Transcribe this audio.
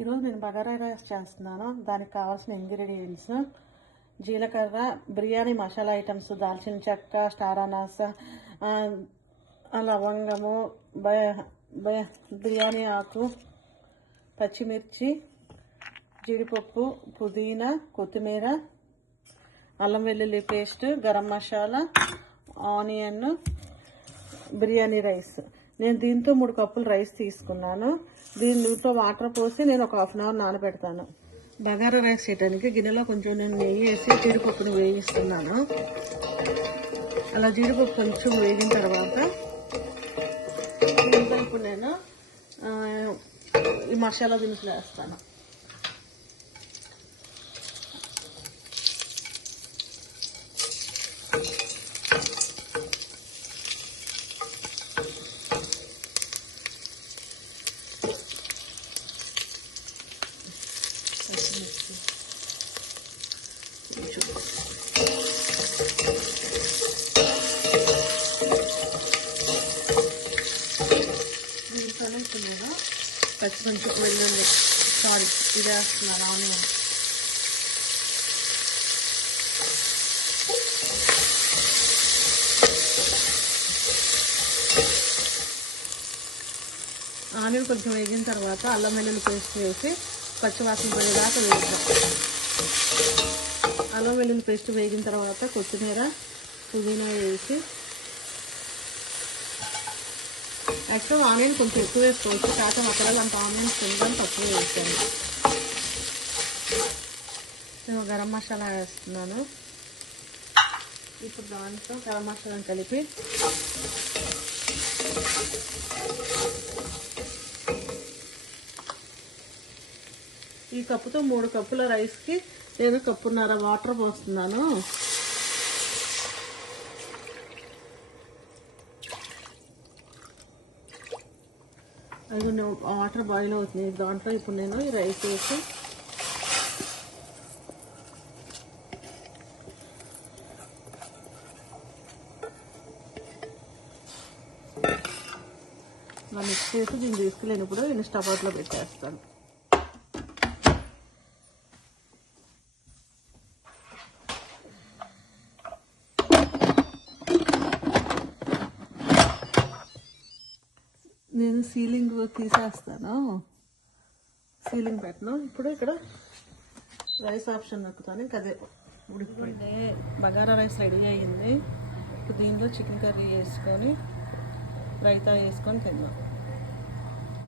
ఈరోజు నేను బగారా రైస్ చేస్తున్నాను. దానికి కావాల్సిన ఇంగ్రీడియంట్స్ జీలకర్ర, బిర్యానీ మసాలా ఐటమ్స్, దాల్చిన చెక్క, స్టార్ అనాస, లవంగము, బిర్యానీ ఆకు, పచ్చిమిర్చి, జీడిపప్పు, పుదీనా, కొత్తిమీర, అల్లం వెల్లుల్లి paste, garam masala, onion, biryani rice. నేను దీంతో 3 కప్పులు రైస్ తీసుకున్నాను. దీంట్లో వాటర్ పోసి నేను ఒక హాఫ్ అన్ అవర్ నానబెడతాను. బగారా రైస్ చేయడానికి గిన్నెలో కొంచెం నేను నెయ్యి వేసి జీడిపప్పును వేయిస్తున్నాను. అలా జీడిపప్పు కొంచెం వేగిన తర్వాత ఇప్పుడు నేను ఈ మసాలా దినుసులు వేస్తాను. దీంట్లోనే ఇప్పుడు పచ్చిమిర్చి, వెల్లుల్లి, ఇది వేస్తున్నాను, ఆనియన్. ఆనియన్ కొంచెం వేగిన తర్వాత అల్లం వెల్లుల్లి పేస్ట్ వేసి పచ్చివాసన పోయేదాకా వేద్దాం. అల్లం వెల్లుల్లి పేస్ట్ వేగిన తర్వాత కొత్తిమీర, పుదీనా వేసి, యాక్చువల్ ఆనియన్ కొంచెం ఎక్కువ వేసుకోవచ్చు, కాకపోతే మసాలాలు అంత ఆనియన్స్ తినడం తక్కువ వేసాను. నేను గరం మసాలా వేస్తున్నాను. ఇప్పుడు దాంట్లో గరం మసాలాను కలిపి ఈ కప్పుతో 3 కప్పుల రైస్కి నేను 1.5 కప్పుల వాటర్ పోస్తున్నాను. అది వాటర్ బాయిల్ అవుతుంది. దాంట్లో ఇప్పుడు నేను ఈ రైస్ వేసి మిక్స్ చేసి దీన్ని తీసుకెళ్ళినప్పుడు నేను స్టవ్ అవుట్లో పెట్టేస్తాను. నేను సీలింగ్ తీసేస్తాను, సీలింగ్ పెట్టను. ఇప్పుడు ఇక్కడ రైస్ ఆప్షన్ నొక్కుతాను. ఇంకా అదే ఉడికిపోయింది. బగారా రైస్ రెడీ అయ్యింది. ఇప్పుడు దీనిలో చికెన్ కర్రీ వేసుకొని రైతా వేసుకొని తిందాం.